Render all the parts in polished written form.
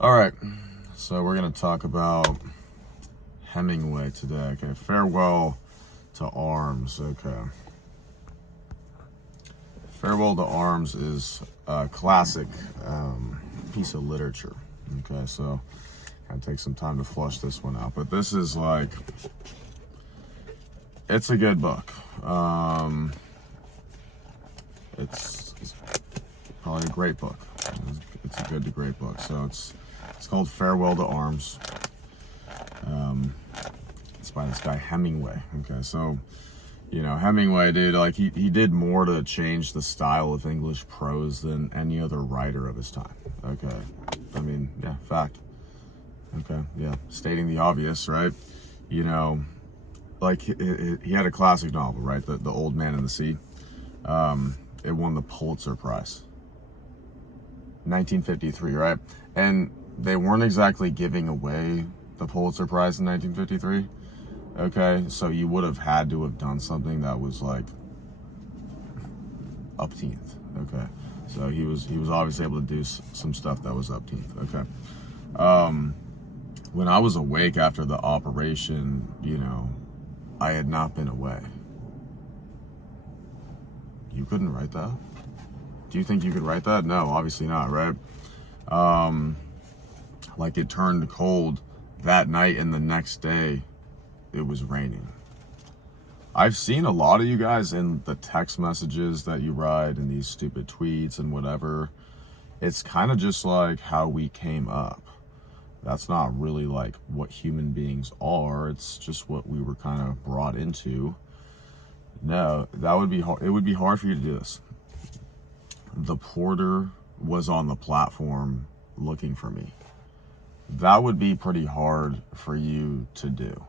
All right, so we're gonna talk about Hemingway today. Okay, Farewell to Arms. Okay, Farewell to Arms is a classic piece of literature. Okay, so gotta take some time to flush this one out, but this is like, it's a good book. It's probably a great book. It's a good to great book. So it's called Farewell to Arms. It's by this guy Hemingway. Okay, so Hemingway, dude, like he did more to change the style of English prose than any other writer of his time. Okay, I mean, yeah, fact. Okay, yeah, stating the obvious, right? Like he had a classic novel, right? The Old Man and the Sea. It won the Pulitzer Prize, 1953, right? And they weren't exactly giving away the Pulitzer Prize in 1953. Okay, so you would have had to have done something that was like upteenth. Okay, so he was obviously able to do some stuff that was upteenth. Okay, when I was awake after the operation, I had not been away. You couldn't write that? Do you think you could write that? No, obviously not, right? Like it turned cold that night, and the next day it was raining. I've seen a lot of you guys in the text messages that you write and these stupid tweets and whatever. It's kind of just like how we came up. That's not really like what human beings are. It's just what we were kind of brought into. No, that would be hard. It would be hard for you to do this. The porter was on the platform looking for me. That would be pretty hard for you to do.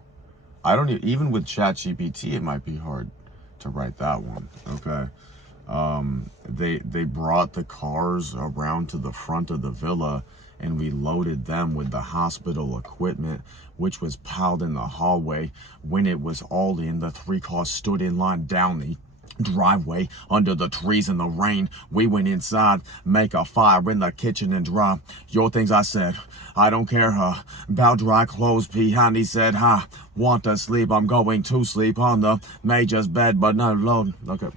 I don't even with ChatGPT, it might be hard to write that one. Okay. They brought the cars around to the front of the villa, and we loaded them with the hospital equipment, which was piled in the hallway. When it was all in, the 3 cars stood in line down the driveway under the trees in the rain. We went inside, make a fire in the kitchen and dry your things. I said, I don't care, about dry clothes behind. He said, want to sleep? I'm going to sleep on the major's bed, but not alone. Okay.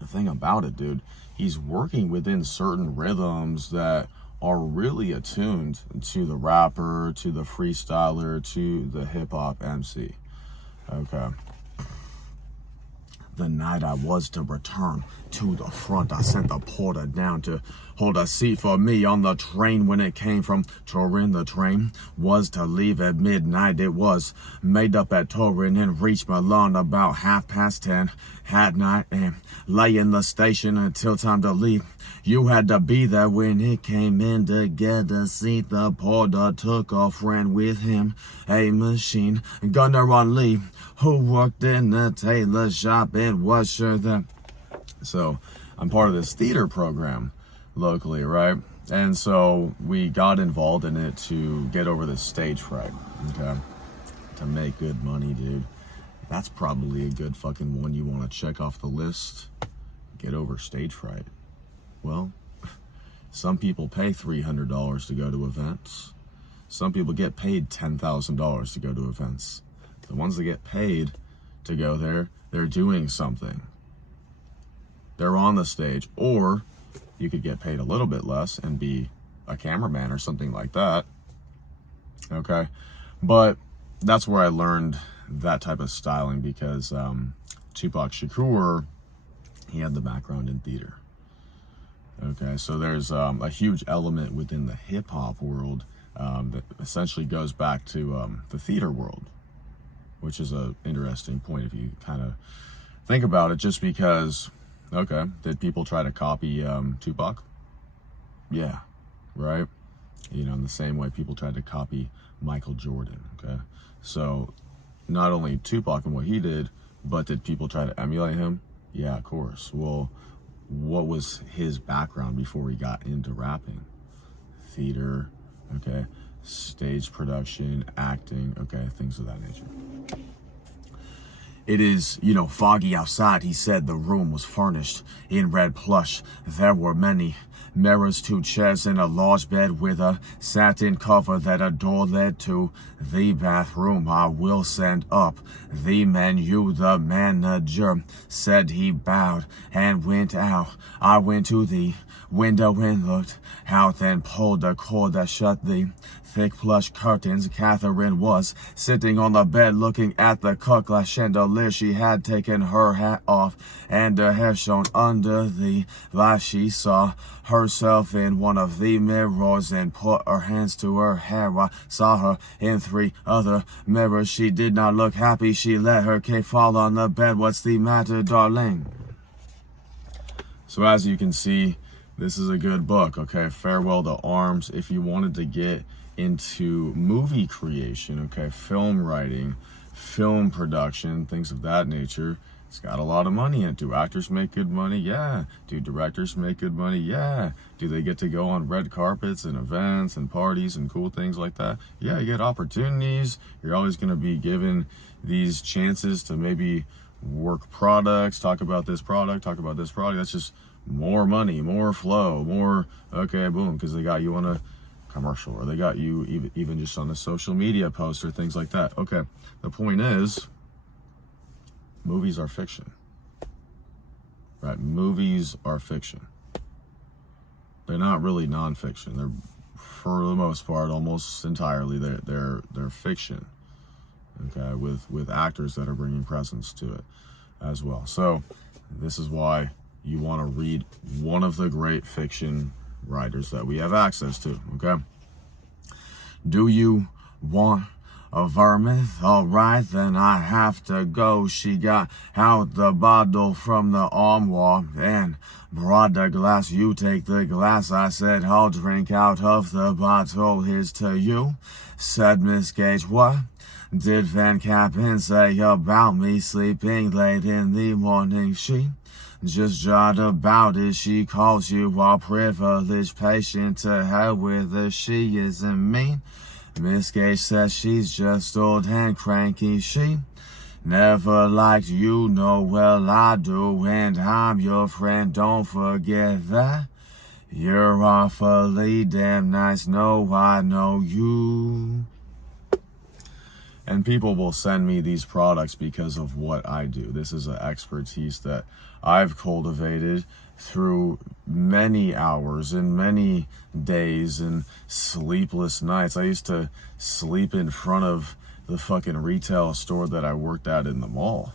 The thing about it, dude, he's working within certain rhythms that are really attuned to the rapper, to the freestyler, to the hip-hop MC. Okay. The night I was to return to the front, I sent the porter down to hold a seat for me on the train when it came from Turin. The train was to leave at midnight. It was made up at Turin and reached Milan about 10:30 at night, and lay in the station until time to leave. You had to be there when it came in to get a seat. The porter took a friend with him, a machine gunner on leave, who worked in the tailor shop and was sure that. So I'm part of this theater program locally, right? And so we got involved in it to get over the stage fright, okay? To make good money, dude. That's probably a good fucking one you want to check off the list. Get over stage fright. Well, some people pay $300 to go to events. Some people get paid $10,000 to go to events. The ones that get paid to go there, they're doing something. They're on the stage. Or you could get paid a little bit less and be a cameraman or something like that. Okay. But that's where I learned that type of styling, because Tupac Shakur, he had the background in theater. Okay, so there's a huge element within the hip-hop world that essentially goes back to the theater world, which is an interesting point if you kind of think about it, just because, okay, did people try to copy Tupac? Yeah, right? In the same way people tried to copy Michael Jordan, okay? So not only Tupac and what he did, but did people try to emulate him? Yeah, of course. Well, what was his background before he got into rapping? Theater, okay, stage production, acting, okay, things of that nature. It is, foggy outside. He said the room was furnished in red plush. There were many mirrors, 2 chairs, and a large bed with a satin cover that a door led to the bathroom. I will send up the menu. The manager said. He bowed and went out. I went to the window and looked out, then pulled the cord that shut the thick plush curtains. Catherine was sitting on the bed looking at the cut glass chandelier. She had taken her hat off and her hair shone under the light. She saw herself in one of the mirrors and put her hands to her hair. I saw her in 3 other mirrors. She did not look happy. She let her cape fall on the bed. What's the matter, darling? So as you can see, this is a good book, okay? Farewell to Arms. If you wanted to get into movie creation, okay, film writing, film production, things of that nature, it's got a lot of money in it. Do actors make good money? Yeah. Do directors make good money? Yeah. Do they get to go on red carpets and events and parties and cool things like that? Yeah, you get opportunities. You're always going to be given these chances to maybe work products, talk about this product, talk about this product. That's just more money, more flow, more, okay, boom, because they got you on a commercial, or they got you even just on a social media post or things like that. Okay, the point is, movies are fiction, right? Movies are fiction. They're not really nonfiction. They're, for the most part, almost entirely, they're fiction, okay, with actors that are bringing presence to it as well. So this is why you want to read one of the great fiction writers that we have access to, okay? Do you want a vermouth? All right, then I have to go. She got out the bottle from the armoire and brought the glass. You take the glass. I said, I'll drink out of the bottle. Here's to you, said Miss Gage. What did Van Cappen say about me sleeping late in the morning? She just jot about it. She calls you all privileged patient. To hell with her, she isn't mean. Miss Gage says she's just old and cranky. She never liked you, no, well I do, and I'm your friend. Don't forget that. You're awfully damn nice. No, I know you. And people will send me these products because of what I do. This is an expertise that I've cultivated through many hours and many days and sleepless nights. I used to sleep in front of the fucking retail store that I worked at in the mall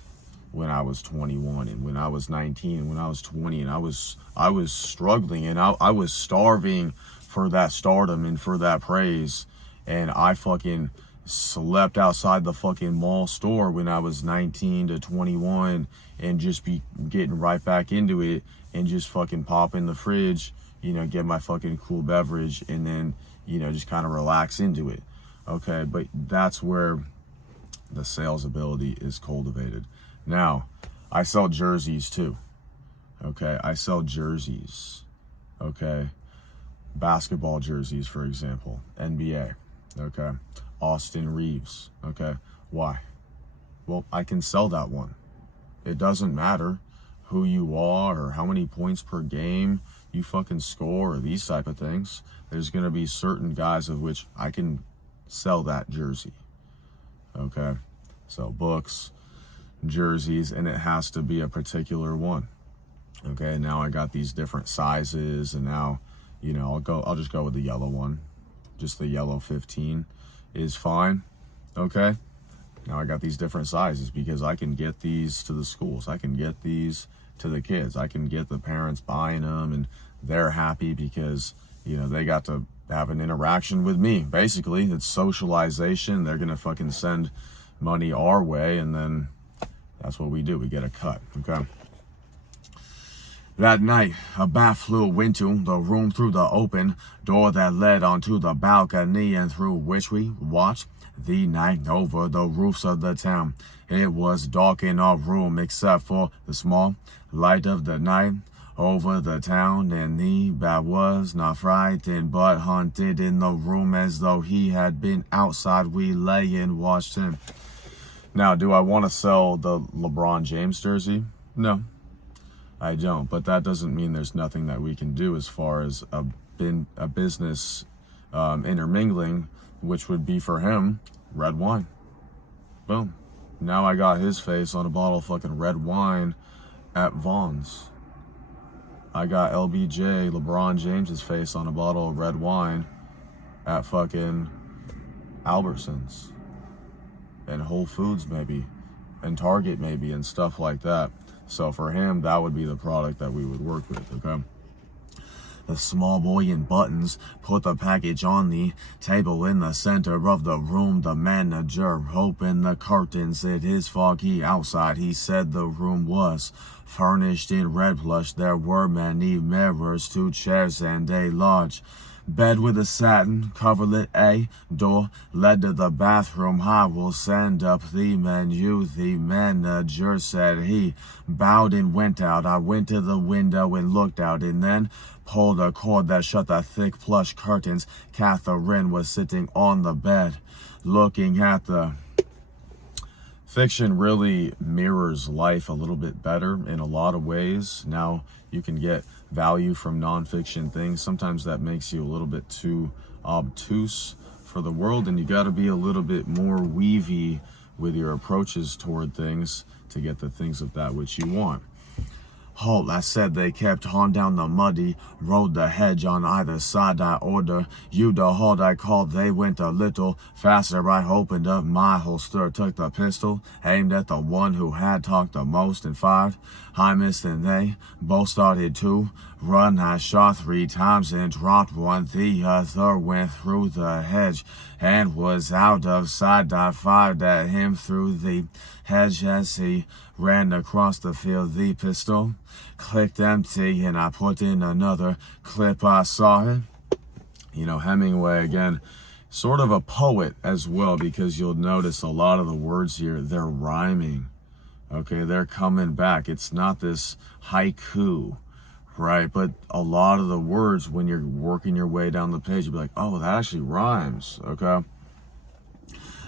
when I was 21 and when I was 19 and when I was 20, and I was struggling and I was starving for that stardom and for that praise, and I fucking slept outside the fucking mall store when I was 19 to 21 and just be getting right back into it and just fucking pop in the fridge, get my fucking cool beverage and then, just kind of relax into it. Okay, but that's where the sales ability is cultivated. Now, I sell jerseys too. Okay, I sell jerseys. Okay, basketball jerseys, for example, NBA. Okay, Austin Reeves. Okay, why? Well, I can sell that one. It doesn't matter who you are or how many points per game you fucking score or these type of things. There's going to be certain guys of which I can sell that jersey. Okay, so books, jerseys, and it has to be a particular one. Okay, now I got these different sizes, and now, I'll just go with the yellow one. Just the yellow 15 is fine. Okay, now I got these different sizes because I can get these to the schools. I can get these to the kids. I can get the parents buying them and they're happy because, they got to have an interaction with me. Basically, it's socialization. They're going to fucking send money our way, and then that's what we do. We get a cut, okay? That night, a bat flew into the room through the open door that led onto the balcony and through which we watched the night over the roofs of the town. It was dark in our room except for the small light of the night over the town, and the bat was not frightened but hunted in the room as though he had been outside. We lay and watched him Now, do I want to sell the LeBron James jersey? No, I don't. But that doesn't mean there's nothing that we can do as far as a business intermingling, which would be for him red wine. Boom. Now I got his face on a bottle of fucking red wine at Vaughn's. I got LBJ, LeBron James's face on a bottle of red wine at fucking Albertsons and Whole Foods maybe and Target maybe and stuff like that. So for him, that would be the product that we would work with, okay? The small boy in buttons put the package on the table in the center of the room. The manager opened the curtains. It is foggy outside. He said the room was furnished in red plush. There were many mirrors, 2 chairs, and a large bed with a satin coverlet. A door led to the bathroom. I will send up the menu, the manager said. He bowed and went out. I went to the window and looked out, and then pulled a cord that shut the thick plush curtains. Catherine was sitting on the bed, looking at the fiction. Really mirrors life a little bit better in a lot of ways. Now you can get value from nonfiction things. Sometimes that makes you a little bit too obtuse for the world, and you got to be a little bit more weavy with your approaches toward things to get the things of that which you want. Halt, I said. They kept on down the muddy road, the hedge on either side. I ordered you to halt. I called. They went a little faster. I opened up my holster, took the pistol, aimed at the one who had talked the most, and fired. I missed, and they both started to run. I shot 3 times and dropped one. The other went through the hedge and was out of sight. I fired at him through the hedge as he ran across the field. The pistol clicked empty, and I put in another clip. I saw it. You know, Hemingway, again, sort of a poet as well, because you'll notice a lot of the words here, they're rhyming. Okay, they're coming back. It's not this haiku, right? But a lot of the words, when you're working your way down the page, you'll be like, oh, that actually rhymes, okay?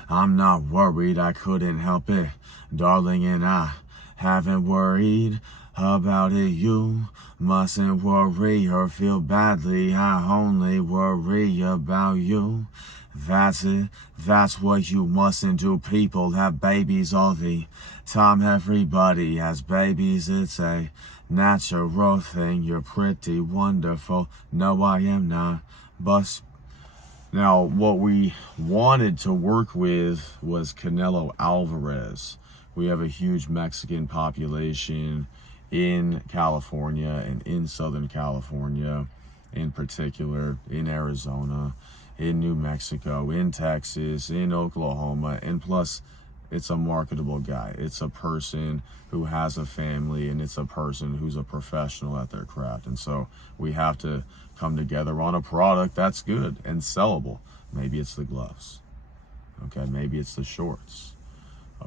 I'm not worried, I couldn't help it, darling, and I haven't worried about it. You mustn't worry or feel badly. I only worry about you. That's it. That's what you mustn't do. People have babies all the time. Everybody has babies. It's a natural thing. You're pretty wonderful. No, I am not. But now, what we wanted to work with was Canelo Alvarez. We have a huge Mexican population in California and in Southern California, in particular, in Arizona, in New Mexico, in Texas, in Oklahoma, and plus, it's a marketable guy. It's a person who has a family, and it's a person who's a professional at their craft. And so we have to come together on a product that's good and sellable. Maybe it's the gloves. Okay, maybe it's the shorts.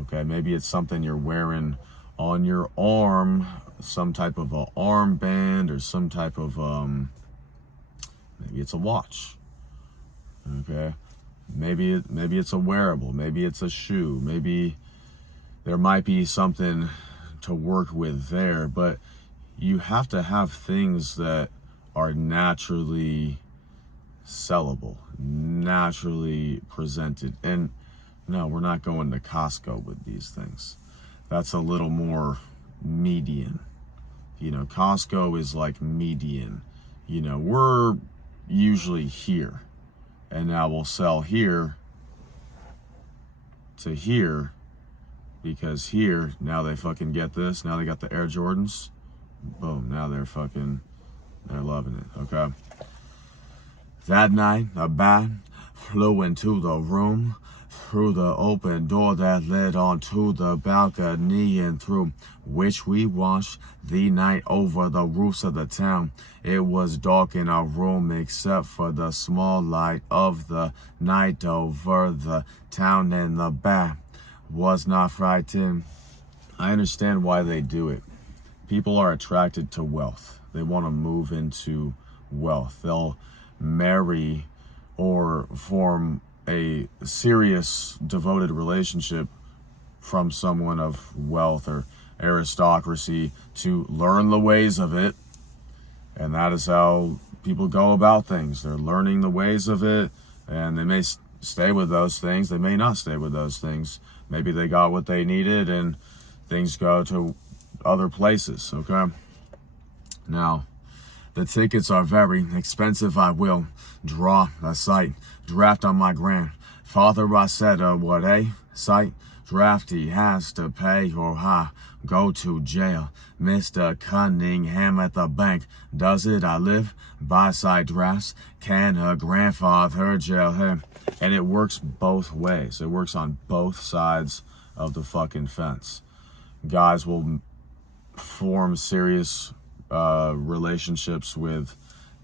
Okay, maybe it's something you're wearing on your arm, some type of a armband, or some type of, maybe it's a watch. Okay, maybe it's a wearable, maybe it's a shoe, maybe there might be something to work with there, but you have to have things that are naturally sellable, naturally presented. And no, we're not going to Costco with these things. That's a little more median. You know, Costco is like median. You know, we're usually here. And now we'll sell here to here, because here, now they fucking get this. Now they got the Air Jordans. Boom, now they're loving it, okay? That night, a bat flew into the room through the open door that led onto the balcony, and through which we watched the night over the roofs of the town. It was dark in our room except for the small light of the night over the town, and the bat was not frightened. I understand why they do it. People are attracted to wealth. They want to move into wealth. They'll marry or form a serious, devoted relationship from someone of wealth or aristocracy to learn the ways of it. And that is how people go about things. They're learning the ways of it, and they may stay with those things. They may not stay with those things. Maybe they got what they needed and things go to other places, okay? Now, the tickets are very expensive. I will draw a sight, draft on my grandfather. I said, what a sight draft he has to pay or I go to jail. Mr. Cunningham at the bank does it. I live by side drafts. Can her grandfather jail him? And it works both ways. It works on both sides of the fucking fence. Guys will form serious relationships with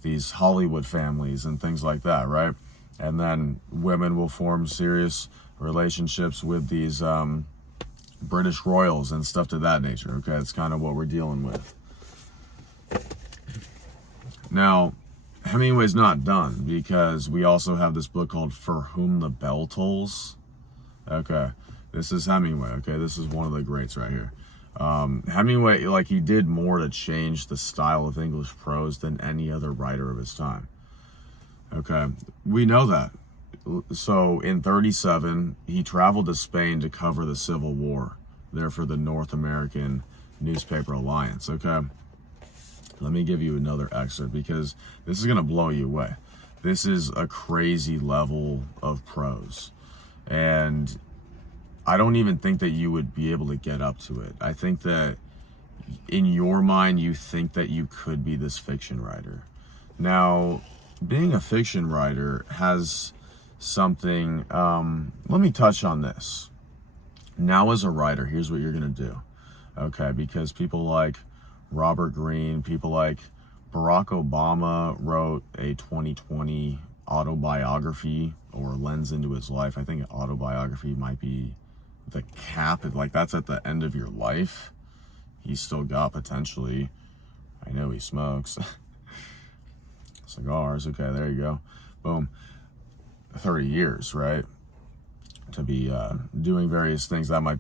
these Hollywood families and things like that, right? And then women will form serious relationships with these British royals and stuff to that nature, okay? It's kind of what we're dealing with. Now, Hemingway's not done, because we also have this book called For Whom the Bell Tolls. Okay, this is Hemingway, okay? This is one of the greats right here. Hemingway, like, he did more to change the style of English prose than any other writer of his time. Okay, we know that. So in 1937, he traveled to Spain to cover the Civil War, there for the North American Newspaper Alliance, okay? Let me give you another excerpt, because this is going to blow you away. This is a crazy level of prose. And I don't even think that you would be able to get up to it. I think that in your mind, you think that you could be this fiction writer. Now, being a fiction writer has something, let me touch on this. Now, as a writer, here's what you're going to do, okay? Because people like Robert Greene, people like Barack Obama wrote a 2020 autobiography, or lens into his life. I think autobiography might be the cap, like that's at the end of your life. He's still got potentially, I know he smokes cigars, okay, there you go, boom, 30 years, right, to be doing various things. That might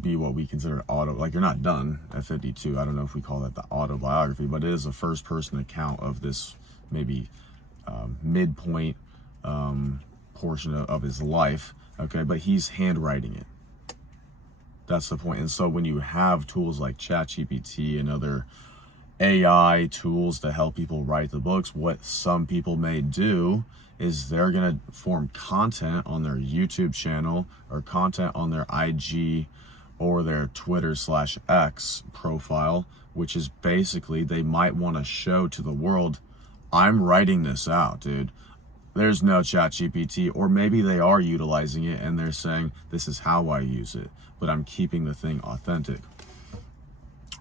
be what we consider like, you're not done at 52. I don't know if we call that the autobiography, but it is a first person account of this maybe midpoint portion of his life, okay? But he's handwriting it. That's the point. And so when you have tools like ChatGPT and other AI tools to help people write the books, what some people may do is they're going to form content on their YouTube channel or content on their IG or their Twitter/X profile, which is basically they might want to show to the world, I'm writing this out, dude. There's no ChatGPT, or maybe they are utilizing it and they're saying, this is how I use it, but I'm keeping the thing authentic.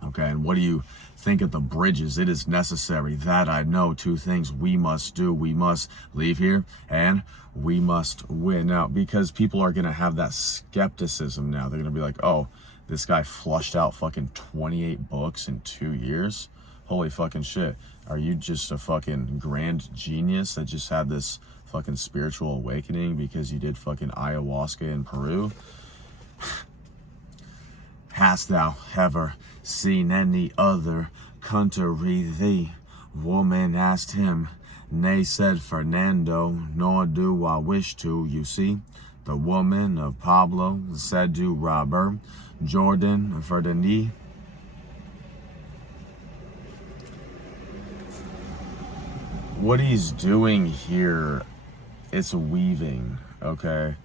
Okay, and what do you think of the bridges? It is necessary that I know two things we must do. We must leave here and we must win. Now, because people are going to have that skepticism now. They're going to be like, oh, this guy flushed out fucking 28 books in 2 years? Holy fucking shit. Are you just a fucking grand genius that just had this fucking spiritual awakening because you did fucking ayahuasca in Peru? Hast thou ever seen any other country? The woman asked him. Nay, said Fernando, nor do I wish to, you see. The woman of Pablo said to Robert Jordan Ferdinand. What he's doing here, it's weaving, okay?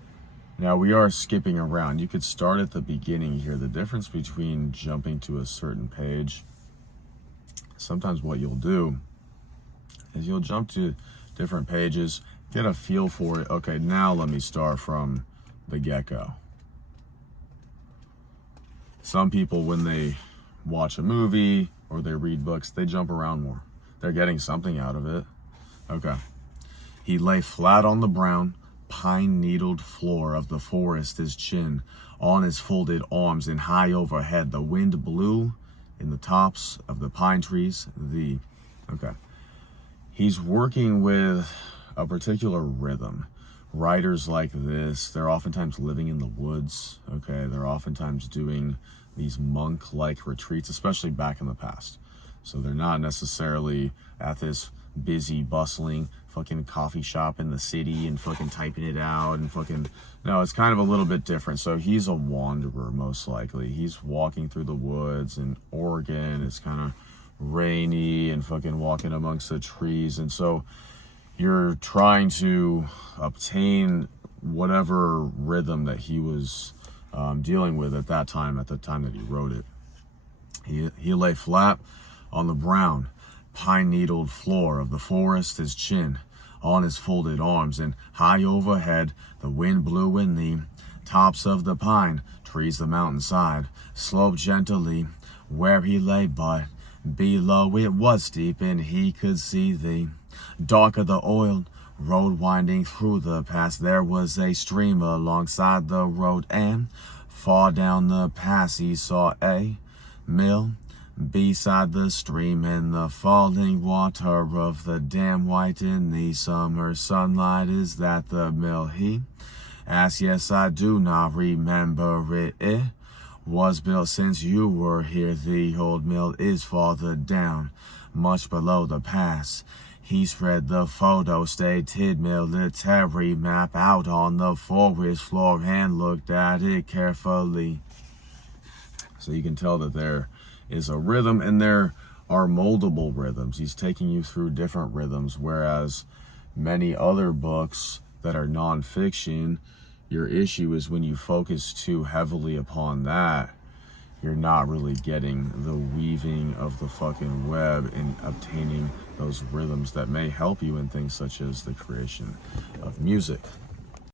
Now, we are skipping around. You could start at the beginning here. The difference between jumping to a certain page, sometimes what you'll do is you'll jump to different pages, get a feel for it. Okay, now let me start from the get-go. Some people, when they watch a movie or they read books, they jump around more. They're getting something out of it. Okay. He lay flat on the brown, pine-needled floor of the forest, his chin on his folded arms, and high overhead the wind blew in the tops of the pine trees. Okay. He's working with a particular rhythm. Writers like this, they're oftentimes living in the woods, okay? They're oftentimes doing these monk-like retreats, especially back in the past. So they're not necessarily at this busy, bustling fucking coffee shop in the city and fucking typing it out and fucking... No, it's kind of a little bit different. So he's a wanderer, most likely. He's walking through the woods in Oregon. It's kind of rainy and fucking walking amongst the trees. And so you're trying to obtain whatever rhythm that he was dealing with at the time that he wrote it. He lay flat on the brown, pine-needled floor of the forest, his chin on his folded arms, and high overhead the wind blew in the tops of the pine trees. The mountainside sloped gently where he lay, but below it was steep, and he could see the dark of the oiled road winding through the pass. There was a stream alongside the road, and far down the pass he saw a mill beside the stream, and the falling water of the dam white in the summer sunlight. Is that the mill? He asked. Yes, I do not remember it. It was built since you were here. The old mill is farther down, much below the pass. He spread the photo-stated military map out on the forest floor and looked at it carefully. So you can tell that there is a rhythm, and there are moldable rhythms. He's taking you through different rhythms, whereas many other books that are nonfiction, your issue is when you focus too heavily upon that, you're not really getting the weaving of the fucking web and obtaining those rhythms that may help you in things such as the creation of music.